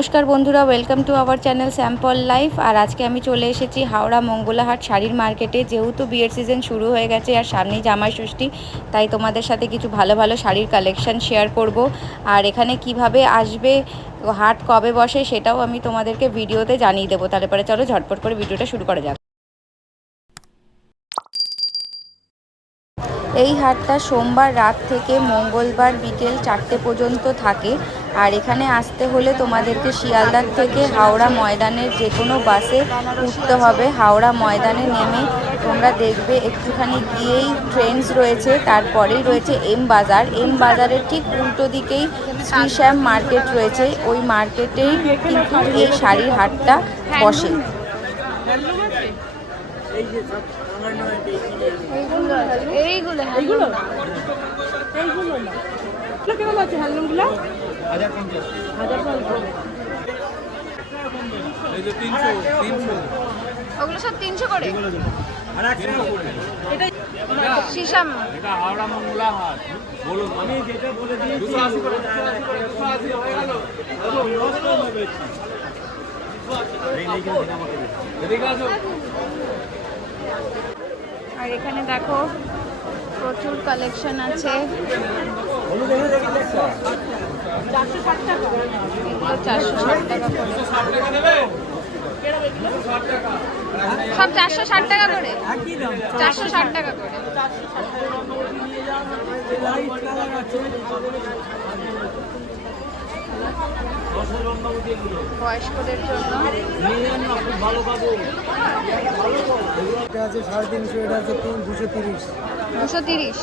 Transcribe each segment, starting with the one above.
নমস্কার বন্ধুরা welcome to our channel sample life আর আজকে আমি চলে এসেছি হাওড়া মঙ্গলাহাট শাড়ির মার্কেটে। যেহেতু বিয়ের সিজন শুরু হয়ে গেছে আর সামনেই জামাই ষষ্ঠী, তাই তোমাদের সাথে কিছু ভালো ভালো শাড়ির কালেকশান শেয়ার করব। আর এখানে কীভাবে আসবে, হাট কবে বসে সেটাও আমি তোমাদেরকে ভিডিওতে জানিয়ে দেবো। তারপরে পরে চলো ঝটপট করে ভিডিওটা শুরু করা যাক। এই হাটটা সোমবার রাত থেকে মঙ্গলবার বিকেল চারটে পর্যন্ত থাকে। আর এখানে আসতে হলে তোমাদেরকে শিয়ালদার থেকে হাওড়া ময়দানের যে কোনো বাসে উঠতে হবে। হাওড়া ময়দানে নেমে তোমরা দেখবে একটুখানি গিয়েই ট্রেন্স রয়েছে, তারপরেই রয়েছে এম বাজার। এম বাজারের ঠিক উল্টো দিকেই শ্রীশ্যাম মার্কেট রয়েছে। ওই মার্কেটেই কিন্তু এই শাড়ির হাটটা বসে। এইগুলো এইগুলো এইগুলো এইগুলো না এগুলো কেমন আছে হ্যান্ডলুমগুলো হাজার পঞ্চাশ এই যে তিনশো তিনশো ওগুলো সব তিনশো করে এটা এটা হাওড়া মঙ্গলা হাট বলুন আমি যেটা বলে দিয়েছি দুশো আশি করে দুশো আশি হয়ে গেল এদিকে আসো আর এখানে দেখো প্রচুর কালেকশন আছে। চারশো ষাট টাকা সব চারশো ষাট টাকা করে। চারশো ষাট টাকা করে। বয়স্কদের জন্য। সাড়ে তিনশো এটা আছে তিন দুশো তিরিশ। দুশো তিরিশ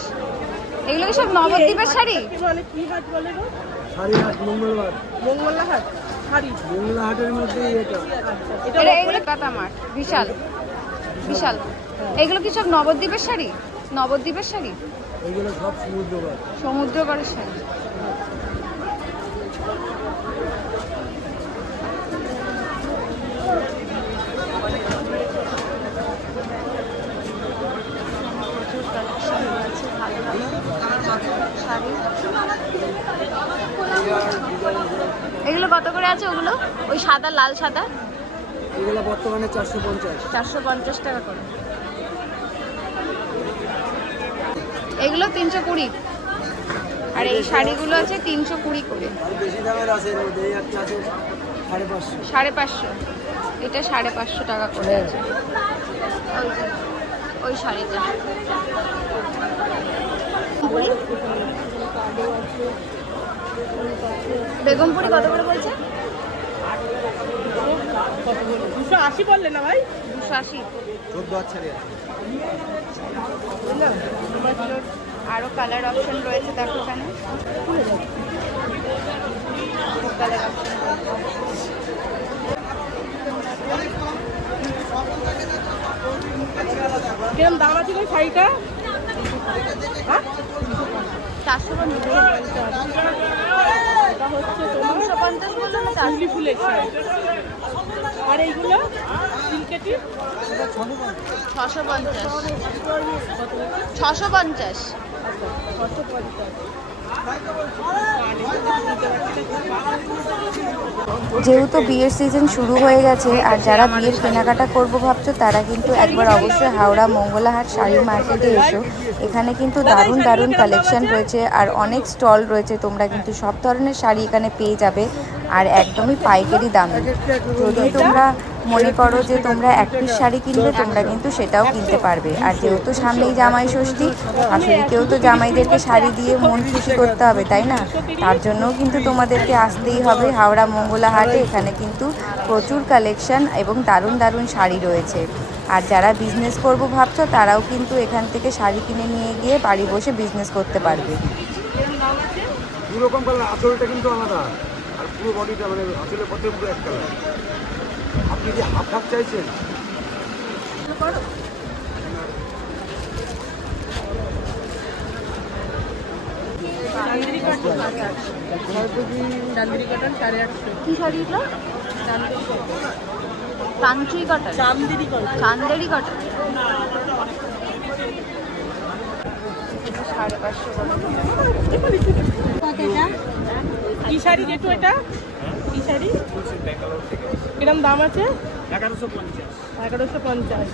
এগুলো কি সব নবদ্বীপের শাড়ি? মানে কি হাট বলে শাড়ি। হাট মঙ্গলবার মঙ্গলা হাট শাড়ি মঙ্গলা হাটের মধ্যে এটা এটা এটা এগুলো কাতা মাঠ বিশাল। বিশাল। এগুলো কি সব নবদ্বীপের শাড়ি? নবদ্বীপের শাড়ি? এগুলো সব সমুদ্রবার সমুদ্রগড়ের শাড়ি প্রচুর কালেকশন রয়েছে ভালো ভালো শাড়ি এগুলো কত করে আছে ওগুলো? ওই সাদা লাল সাদা? এগুলো বর্তমানে চারশো পঞ্চাশ। চারশো পঞ্চাশ টাকা করে। এগুলো তিনশো কুড়ি। আর এই শাড়িগুলো আছে তিনশো কুড়ি করে। সাড়ে পাঁচশো। এটা সাড়ে পাঁচশো টাকা করে আছে। ওই যে, ওই শাড়িটা বেগমপুরি কত করে বলছে? দুশো আশি বললে না ভাই? দুশো আশি। চোদ্দ আচ্ছা আরও কালার অপশন রয়েছে দেখো এখানে কালার অপশন কিরম দাম আছে ওই শাড়িটা? হ্যাঁ? চারশো এটা হচ্ছে পঞ্চাশ চারশো ফুলি আর এইগুলো? ছশো পঞ্চাশ। ছশো পঞ্চাশ। ছশো পঞ্চাশ। যেহেতু বিয়ের সিজন শুরু হয়ে গেছে, আর যারা বিয়ের কেনাকাটা করব ভাবছ, তারা কিন্তু একবার অবশ্যই হাওড়া মঙ্গলাহাট শাড়ি মার্কেটে এসো। এখানে কিন্তু দারুণ দারুণ কালেকশন রয়েছে, আর অনেক স্টল রয়েছে, তোমরা কিন্তু সব ধরনের শাড়ি এখানে পেয়ে যাবে, আর একদমই পাইকারি দামে। যদি তোমরা মনে করো যে তোমরা এক পিস শাড়ি কিনবে, তোমরা কিন্তু সেটাও কিনতে পারবে। আর যেহেতু সামনেই জামাই ষষ্ঠী শাশুড়িকেও তো জামাইদেরকে শাড়ি দিয়ে মন খুশি করতে হবে, তাই না? তার জন্যও কিন্তু তোমাদেরকে আসতেই হবে হাওড়া মঙ্গলা হাটে এখানে কিন্তু প্রচুর কালেকশন এবং দারুণ দারুণ শাড়ি রয়েছে। আর যারা বিজনেস করব ভাবছ, তারাও কিন্তু এখান থেকে শাড়ি কিনে নিয়ে গিয়ে বাড়ি বসে বিজনেস করতে পারবে। কিন্তু আলাদা। আর পুরো বডিটা মানে আসলে এক কালার। আপনি কি হাফ হাফ চাইছেন? সাড়ে আটশো কি শাড়িগুলো কাঞ্চুই কটন চান্দিনী কটন চান্দেরি কটন কি শাড়ি যেটু এটা? কি শাড়ি? কিরম দাম আছে? এগারোশো পঞ্চাশ। এগারোশো পঞ্চাশ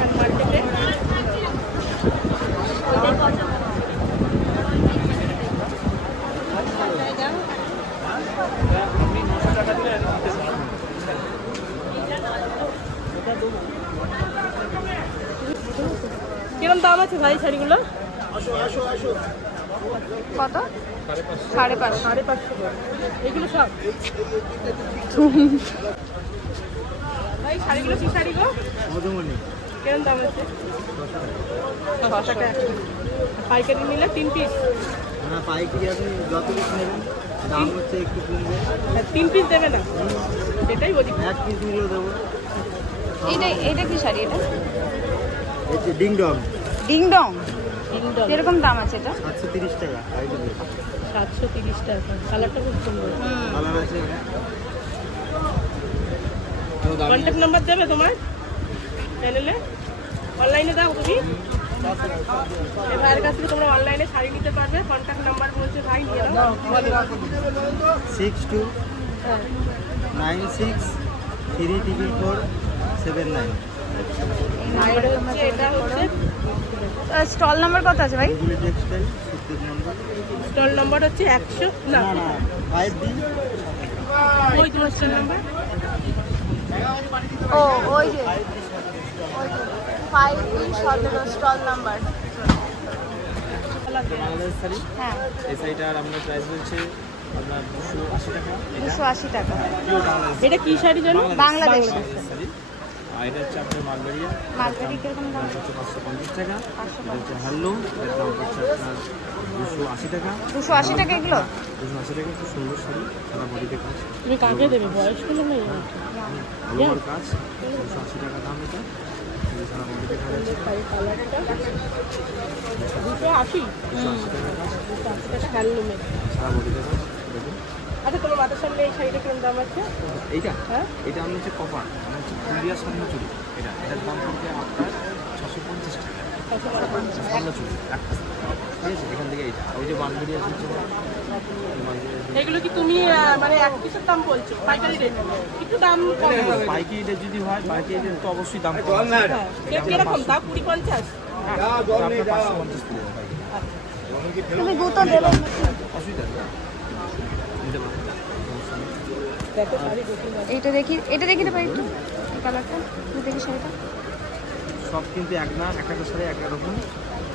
একবার দেখে মার্কেটে আপনি নশো টাকা দিলে নিতে পারেন কিরম দাম আছে ভাই শাড়িগুলো? কত? সাড়ে পাঁচশো। সাড়ে পাঁচশো। এগুলো সব? ভাই শাড়িগুলো কি শাড়ি গো মধুমণি। কিরম দাম আছে? ছশো টাকা পাইকারি নিলে তিন পিস হ্যাঁ পাইকারি আপনি যত পিস নেবেন দাম হচ্ছে একটু কমবে। তিন পিস দেবে না? সেটাই বলি। এক পিস নিলেও দেবো। এইটা এইটা কি শাড়ি এটা? ডিং ডং ডিং ডং কীরকম দাম আছে এটা? সাতশো তিরিশ টাকা আইটেম সাতশো তিরিশ টাকা কালারটা খুব সুন্দর। কালার আছে কন্ট্যাক্ট নাম্বার দেবে তোমার চ্যানেলে অনলাইনে দাও তুমি। এই ভাইয়ের কাছ থেকে তোমরা অনলাইনে শাড়ি নিতে পারবে। কন্ট্যাক্ট নাম্বার বলছে ভাই নিয়ে নাও। সিক্স টু হ্যাঁ। Nine six three triple four seven nine আর হচ্ছে এটা হচ্ছে স্টল নাম্বার কত আছে ভাই? স্টল নাম্বার হচ্ছে একশো না। ওই তোমার স্টল নাম্বার। ও ওই যে ফাইভ সতেরো স্টল নাম্বার বাংলাদেশ শাড়ি হ্যাঁ। এই শাড়িটার আপনার প্রাইস হচ্ছে আপনার দুশো আশি টাকা এটা দুশো আশি টাকা। এটা কি শাড়ি জানো? বাংলাদেশ। বাংলাদেশ শাড়ি। আর এটা হচ্ছে আপনার কীরকম দাম? দাম হচ্ছে পাঁচশো পঞ্চাশ টাকা। এটা হচ্ছে হ্যান্ডলুম এর দাম হচ্ছে আপনার দুশো আশি টাকা। দুশো আশি টাকা এগুলো? দুশো আশি টাকা খুব সুন্দর শাড়ি। সারা বডিতে কাজ। তুমি কাকে দেবে? বয়স্ক না ভালো কাজ। দুশো আশি টাকা দাম এটা। সারা বডিতে কাজ আছে। দুশো আশি? দুশো টাকা কাজ। সারা বডিতে কাজ। আচ্ছা তোমার মাথার সামনে এই শাড়িটা কিরম দাম আছে? এইটা? হ্যাঁ? এটা আপনার হচ্ছে কপার মানে হচ্ছে পুরুলিয়া স্বর্ণ চুরি। এটা এটার দাম পড়বে আপনার ছশো পঞ্চাশ টাকা। স্বর্ণ চুরি ঠিক আছে? এখান থেকে এইটা। ওই যে চুড়ি। এগুলো কি তুমি মানে এক পিসের দাম বলছো? পাইকারি রেট একটু দাম কম পাইকারি রেট যদি হয় পাইকারি রেট তো অবশ্যই দাম কম। হ্যাঁ কে- কীরকম? দাম কুড়ি পঞ্চাশ? পাঁচশো পাইকারি। তুমি গুতো দেবে অসুবিধা এইটা দেখি এটা দেখি তো ভাই একটু কালারটা তুই দেখি শাড়িটা সব কিন্তু এক না এক একটা সাথে এক এক রকম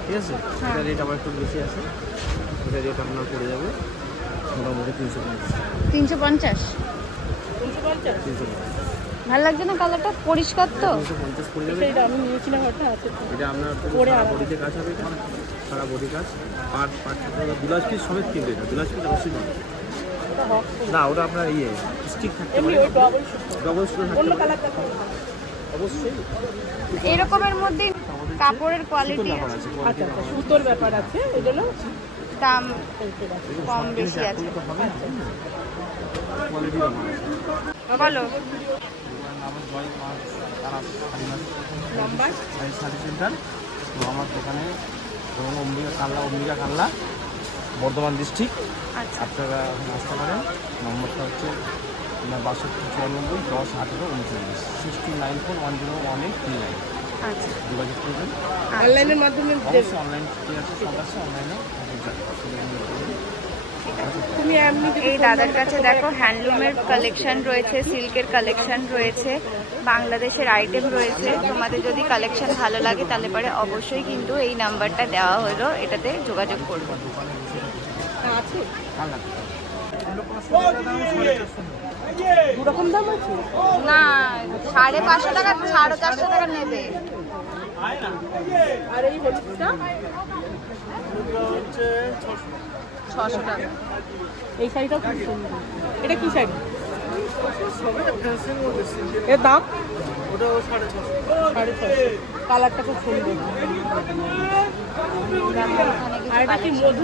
ঠিক আছে এটা রেট আবার একটু বেশি আছে এটা রেট আপনার পড়ে যাবে মোটামুটি তিনশো পঞ্চাশ তিনশো পঞ্চাশ তিনশো পঞ্চাশ তিনশো পঞ্চাশ ভালো লাগছে না কালারটা পরিষ্কার তো তিনশো পঞ্চাশ পড়ে যাবে সেইটা আমি নিয়েছিলাম ওটা এটা আপনার পরে। বডিতে কাজ হবে এটা সারা বডি কাজ পার পার দুলাস পিস সমেত কিনবে এটা দুলাস পিস অবশ্যই না ওটা আপনার ইয়ে স্টিক থাকতে এমনি পারে। ওই ডবল স্টোর থাকতে পারে। অবশ্যই। এরকমের মধ্যে কাপড়ের কোয়ালিটি আছে। আচ্ছা আচ্ছা সুতোর ব্যাপার আছে এই জন্য দাম কম বেশি আছে। বলো। আমার জয় মা তারা নাম্বার শাড়ি শাড়ি সেন্টার তো আমার দোকানে এবং অম্বিকা কাল্লা অম্বিকা কাল্লা। বর্ধমান ডিস্ট্রিক্ট। আচ্ছা। আপনারা এখন আসতে পারেন। নম্বরটা হচ্ছে বাষট্টি চুরানব্বই দশ আঠেরো উনচল্লিশ। Sixty nine four one zero one eight three nine যোগাযোগ করবেন। অনলাইনের মাধ্যমে অবশ্যই অনলাইন ঠিক আছে সব আছে। অনলাইনে তুমি এমনি এই দাদার কাছে দেখো হ্যান্ডলুমের কালেকশন রয়েছে সিল্কের কালেকশন রয়েছে বাংলাদেশের আইটেম রয়েছে। তোমাদের যদি কালেকশন ভালো লাগে তাহলে পরে অবশ্যই কিন্তু এই নাম্বারটা দেওয়া হলো এটাতে যোগাযোগ করব। দাম আছে না সাড়ে পাঁচশো টাকা সাড়ে চারশো টাকা নেবে। আর এই হলুদটা? ছশো টাকা। এই শাড়িটাও খুব সুন্দর। এটা কি শাড়ি? এর দাম? সাড়ে ছশো। কালারটা খুব সুন্দর। আর এটা কি মধু?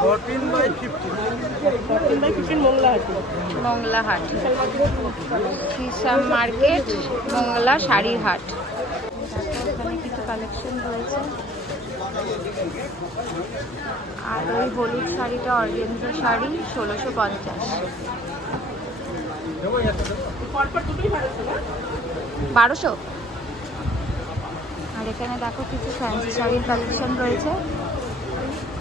ফোরটিন বাই মার্কেট মংলা শাড়ির হাট কিছু কালেকশন রয়েছে আর ওই হলুদ শাড়িটা অর্গেন্সা শাড়ি, ষোলোশো পঞ্চাশ। বারোশো? আর এখানে দেখো কিছু ফ্যান্সি শাড়ির কালেকশন রয়েছে।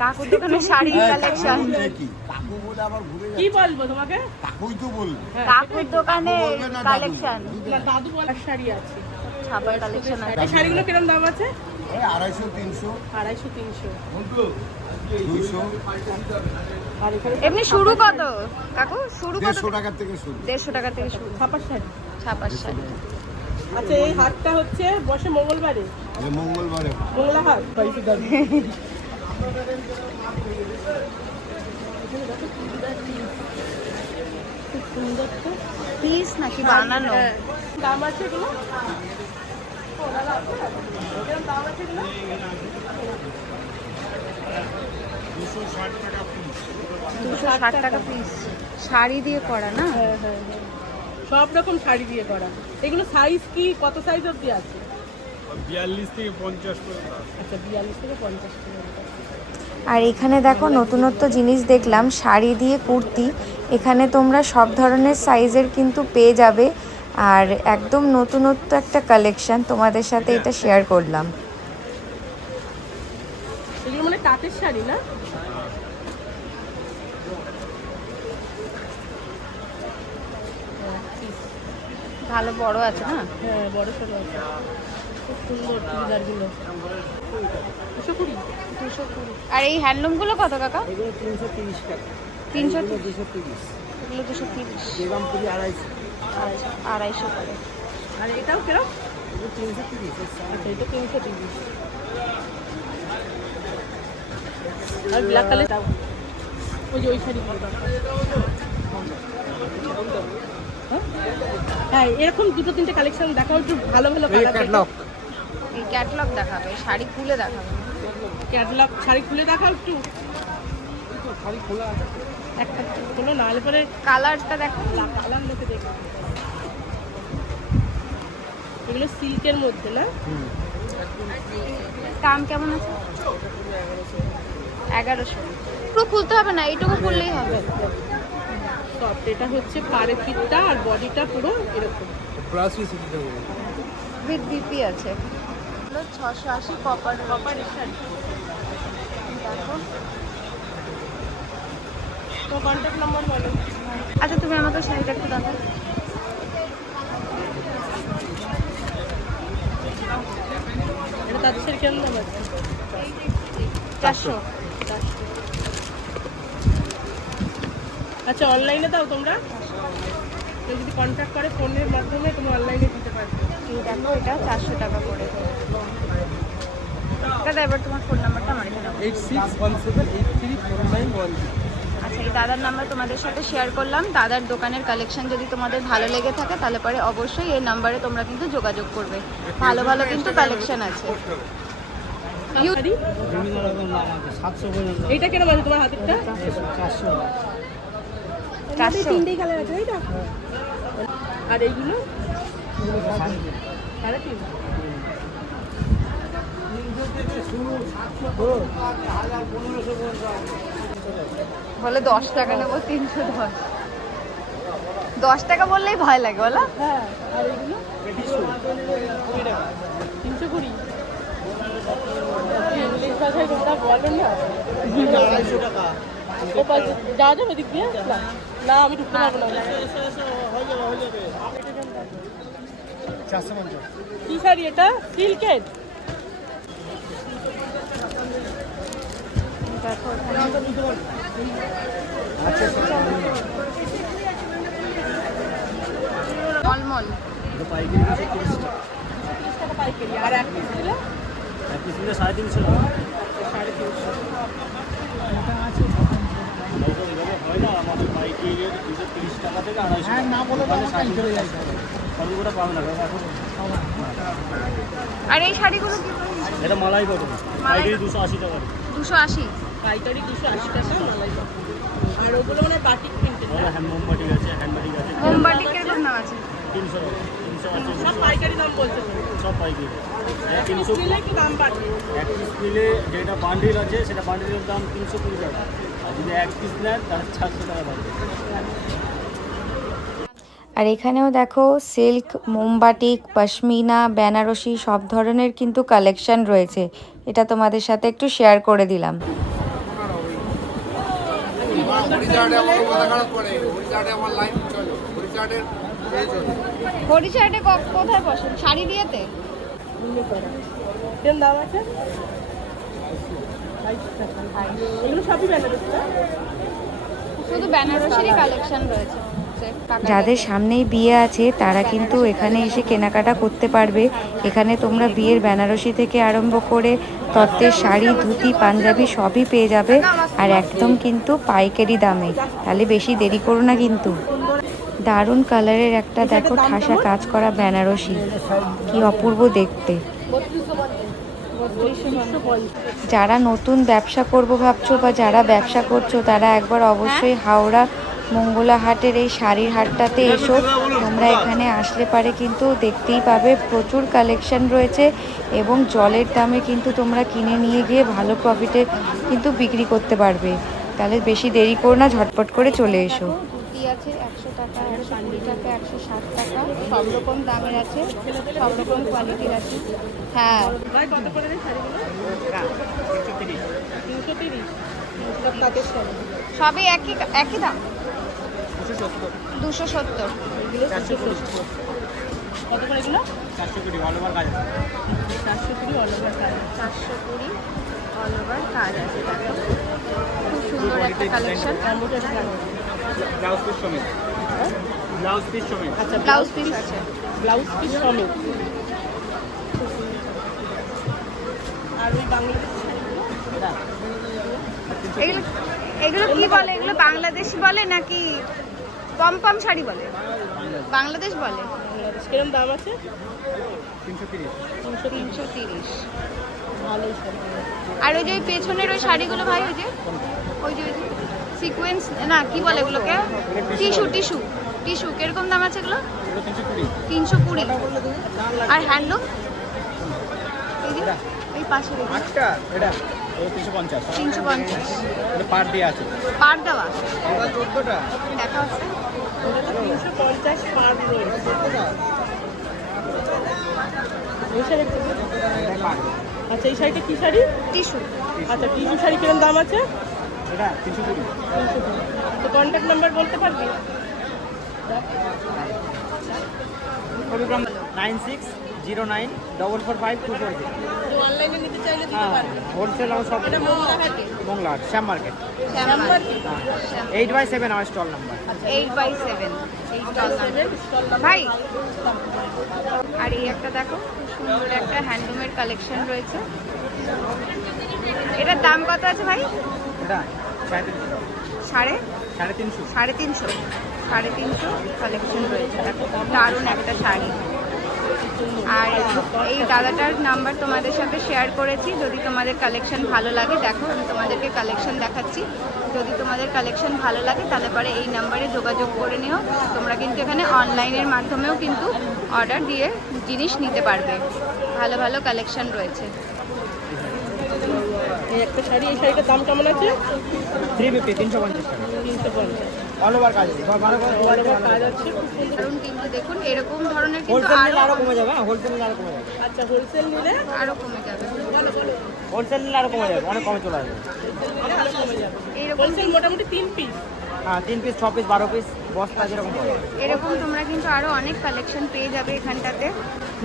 কাকুর দোকানে শাড়ির কালেকশন কাকু বলে আবার ঘুরে কি বলব তোমাকে? কাকুই তো বলবে। হ্যাঁ, কাকুর দোকানে। কালেকশন দাদু? বলার শাড়ি আছে। ছাপার কালেকশন আছে। শাড়িগুলো কিরম দাম আছে? আড়াইশো তিনশো। আড়াইশো তিনশো। দুইশো। এমনি শুরু কত? কাকু শুরু কত? দেড়শো টাকার থেকে শুরু। দেড়শো টাকা থেকে শুরু। ছাপার শাড়ি? ছাপার শাড়ি। আচ্ছা এই হাটটা হচ্ছে বসে মঙ্গলবারে? মঙ্গলবারে। মঙ্গলা হাট খুব সুন্দর তো পিস নাকি বানানো। দাম আছে এগুলো? দুশো ষাট টাকা পিস শাড়ি দিয়ে করা না? হ্যাঁ হ্যাঁ হ্যাঁ। সব রকম শাড়ি দিয়ে করা এগুলো সাইজ কি? কত সাইজ অবধি আছে? বিয়াল্লিশ থেকে পঞ্চাশ পর্যন্ত আচ্ছা বিয়াল্লিশ থেকে পঞ্চাশ পর্যন্ত। আর এখানে দেখো নতুনত্ব জিনিস দেখলাম শাড়ি দিয়ে কুর্তি। এখানে তোমরা সব ধরনের সাইজের কিন্তু পেয়ে যাবে। আর একদম নতুনত্ব একটা কালেকশন তোমাদের সাথে এটা শেয়ার করলাম। মানে তাঁতের শাড়ি না? ভালো বড় আছে না? হ্যাঁ বড় সড়ো আছে। সুন্দর চুড়িদারগুলো। দুশো কুড়ি দুশো কুড়ি। আর এই হ্যান্ডলুমগুলো কত কাকা? এগুলো তিনশো তিরিশ টাকা তিনশো দুশো তিরিশ। এগুলো দুশো তিরিশ। বেগমপুরি আড়াইশো। আড়াইশো আড়াইশো করে। আর এটাও কিরম? তিনশো তিরিশ। আচ্ছা এটা তিনশো তিরিশ। আর ব্ল্যাক কালার? ওই যে ওই শাড়ি হ্যাঁ এরকম দুটো তিনটে কালেকশন দেখাও একটু ভালো ভালো এই ক্যাটলগ দেখাবে শাড়ি খুলে দেখাবে। ক্যাটলগ শাড়ি খুলে দেখাও একটু। একটা খোলো নাহলে পরে কালারটা দেখো। কালার লোকে এগুলো সিল্কের মধ্যে না? দাম কেমন আছে? এগারোশো। পুরো খুলতে হবে না এইটুকু খুললেই হবে। সফট এটা হচ্ছে পাড়ের পিঠটা আর বডিটা পুরো এরকম। প্লাস উইথ বিপি আছে। ছশো আশি কপার কপার দেখো। তো কন্ট্যাক্ট নাম্বার বলো। আচ্ছা তুমি আমাকে শাড়িটা একটু দেখাও এটা তাদের কেমন দাম আছে? চারশো। আচ্ছা অনলাইনে দাও তোমরা। কেউ যদি কন্ট্যাক্ট করে ফোনের মাধ্যমে তুমি অনলাইনে দিতে পারবে। দেখো এটা চারশো টাকা করে। দাদা এবার তোমার ফোন নাম্বারটা আমার এখানে eight six one seven eight three four nine one আচ্ছা এই দাদার নাম্বার তোমাদের সাথে শেয়ার করলাম। দাদার দোকানের কালেকশন যদি তোমাদের ভালো লেগে থাকে তাহলে পরে অবশ্যই এই নাম্বারে তোমরা কিন্তু যোগাযোগ করবে। ভালো ভালো কিন্তু কালেকশন আছে। ইউ- শাড়ি সাতশো পর্যন্ত এইটা কেন আছে তোমার হাতেরটা? চারশো। চারশো তিনটেই কালার আছে তাই না আর এইগুলো? সাড়ে তিন। বলে দশ টাকা নেব তিনশো দশ। দশ টাকা বললেই ভয় লাগে বলো। হ্যাঁ তিনশো কুড়ি। যাওয়া যাবে দিক দিয়ে। না না আমি ঢুকতে পারব না। কি শাড়ি এটা? সিল্কের? দেখো মলমল আর এক পিস দিলে? এক পিস সাড়ে তিনশো টাকা সাড়ে তিনশো হয় না আমাদের পাইকারি দুশো তিরিশ টাকা। থেকে আড়াইশো হ্যাঁ না বলে চলে যায় সবগুলো পাবে না আর এই শাড়িগুলো কি এটা মালাই কটন পাইকারি দুশো আশি টাকা। দুশো আশি? পাইকারি দুশো আশি টাকা মালাই। আর ওগুলো মানে বাটিক প্রিন্টেড মোমবাটিক আছে হ্যান্ডবাটিক আছে। মোমবাটি কীরকম দাম আছে? তিনশো তিনশো সব পাইকারি দাম বলছে। সব পাইকারি। হ্যাঁ তিনশো একটু দাম বাড়বে? এক পিস নিলে যেটা বান্ডিল আছে সেটা বান্ডিলের দাম তিনশো কুড়ি টাকা। আর যদি এক পিস নেন তাহলে চারশো টাকা লাগবে আর এখানেও দেখো সিল্ক মোমবাটিক পশমিনা বেনারসি সব ধরনের কিন্তু কালেকশন রয়েছে। এটা তোমাদের সাথে একটু শেয়ার করে দিলাম। হরিচাটে আমার মাথা খারাপ করে হরিচাটে আমার লাইন চলে। হরিচাটের হরিচাটে কোথায় বসেন শাড়ি দিয়েতে? কেমন দাম আছে? এগুলো সবই বেনারসি শুধু বেনারসিরই কালেকশন রয়েছে। যাদের সামনেই বিয়ে আছে তারা কিন্তু এখানে এসে কেনাকাটা করতে পারবে। এখানে তোমরা বিয়ের বেনারসি থেকে আরম্ভ করে তত্ত্বের শাড়ি ধুতি পাঞ্জাবি সবই পেয়ে যাবে। আর একদম কিন্তু পাইকারি দামে। তাহলে বেশি দেরি করো না কিন্তু। দারুণ কালারের একটা দেখো ঠাসা কাজ করা বেনারসি। কি অপূর্ব দেখতে। যারা নতুন ব্যবসা করব ভাবছ বা যারা ব্যবসা করছ, তারা একবার অবশ্যই হাওড়া মঙ্গলা হাটের এই শাড়ির হাটটাতে এসো। তোমরা এখানে আসলে পারে কিন্তু দেখতেই পাবে প্রচুর কালেকশন রয়েছে এবং জলের দামে কিন্তু তোমরা কিনে নিয়ে গিয়ে ভালো প্রফিটে কিন্তু বিক্রি করতে পারবে। তাহলে বেশি দেরি করো না, ঝটপট করে চলে এসো। আছে একশো টাকা, একশো একশো টাকা, সব রকম দামের আছে, সব রকম কোয়ালিটির আছে। হ্যাঁ। সবই একই একই দাম। দুশো সত্তর। কত করে এগুলো? চারশো কুড়ি অল ওভার কাজ চারশো কুড়ি অল ওভার কাজ চারশো কুড়ি অল ওভার কাজ আছে। খুব সুন্দর একটা কালেকশন ব্লাউজ পিস সমেত। ব্লাউজ পিস সমেত। আচ্ছা ব্লাউজ পিস আছে। ব্লাউজ পিস সমেত। আর ওই বাংলাদেশি এগুলো এগুলো কি বলে? এগুলো বাংলাদেশি বলে নাকি পম্পম শাড়ি বলে। বাংলাদেশ বলে। বাংলাদেশ কিরম দাম আছে? তিনশো তিরিশ। তিনশো তিনশো তিরিশ আর ওই যে ওই পেছনের ওই শাড়িগুলো ভাই ওই যে ওই যে সিকোয়েন্স না কি বলে এগুলোকে টিস্যু টিস্যু টিস্যু কীরকম দাম আছে এগুলো? এগুলো তিনশো কুড়ি। তিনশো কুড়ি। আর হ্যান্ডলুম? এই যে এই পাশে তিনশো পঞ্চাশ। তিনশো পঞ্চাশ। এটা পার দিয়ে আছে। পার দেওয়া। চোদ্দোটা। দেখা হচ্ছে তিনশো পঞ্চাশ পার আচ্ছা এই শাড়িটা কি শাড়ি? টিস্যু। আচ্ছা টিসু শাড়ি কিরম দাম আছে? এটা তিনশো কুড়ি। তো কন্ট্যাক্ট নাম্বার বলতে পারবি? Nine six zero nine double four five two four অনলাইনে নিতে চাইলে হ্যাঁ হোলসেল আমার সব এটা মোংলাহাটে Shyam market eight by seven আমার stall number eight by seven এই স্টল সেভেন স্টল নাম্বার ভাই আর এই একটা দেখো সুন্দর একটা হ্যান্ডলুমের কালেকশন রয়েছে। এটার দাম কত আছে ভাই? এটা সাড়ে সাড়ে? তিনশো। সাড়ে তিনশো। সাড়ে তিনশো কালেকশন রয়েছে। দেখো দারুণ একটা শাড়ি। আর এই দাদাটার নাম্বার তোমাদের সাথে শেয়ার করেছি। যদি তোমাদের কালেকশন ভালো লাগে দেখো আমি তোমাদেরকে কালেকশন দেখাচ্ছি। যদি তোমাদের কালেকশন ভালো লাগে তাহলে পরে এই নাম্বারে যোগাযোগ করে নিও। তোমরা কিন্তু এখানে অনলাইনের মাধ্যমেও কিন্তু অর্ডার দিয়ে জিনিস নিতে পারবে। ভালো ভালো কালেকশন রয়েছে। একটা শাড়ি এই শাড়িটার দাম কেমন আছে? থ্রি ফিফটি তিনশো পঞ্চাশ টাকা। তিনশো পঞ্চাশ। অল ওভার কাজ আছে বারো কাজ আছে কারণ কিন্তু দেখুন এরকম ধরনের কিন্তু আরও আরও কমে যাবে হোলসেল নিলে আরও কমে যাবে। আচ্ছা হোলসেল নিলে আরও কমে যাবে। বলো বলো। হোলসেল নিলে আরও কমে যাবে অনেক কমে চলে আসবে। নিলে আরও কমে যাবে। এরকম হোলসেল মোটামুটি তিন পিস হ্যাঁ তিন পিস ছ পিস বারো পিস বস্তা যেরকম এরকম তোমরা কিন্তু আরও অনেক কালেকশন পেয়ে যাবে এখানটাতে।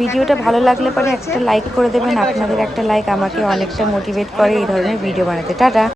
ভিডিওটা ভালো লাগলে পরে একটা লাইক করে দেবেন আপনাদের একটা লাইক আমাকে অনেকটা মোটিভেট করে এই ধরনের ভিডিও বানাতে। টাটা।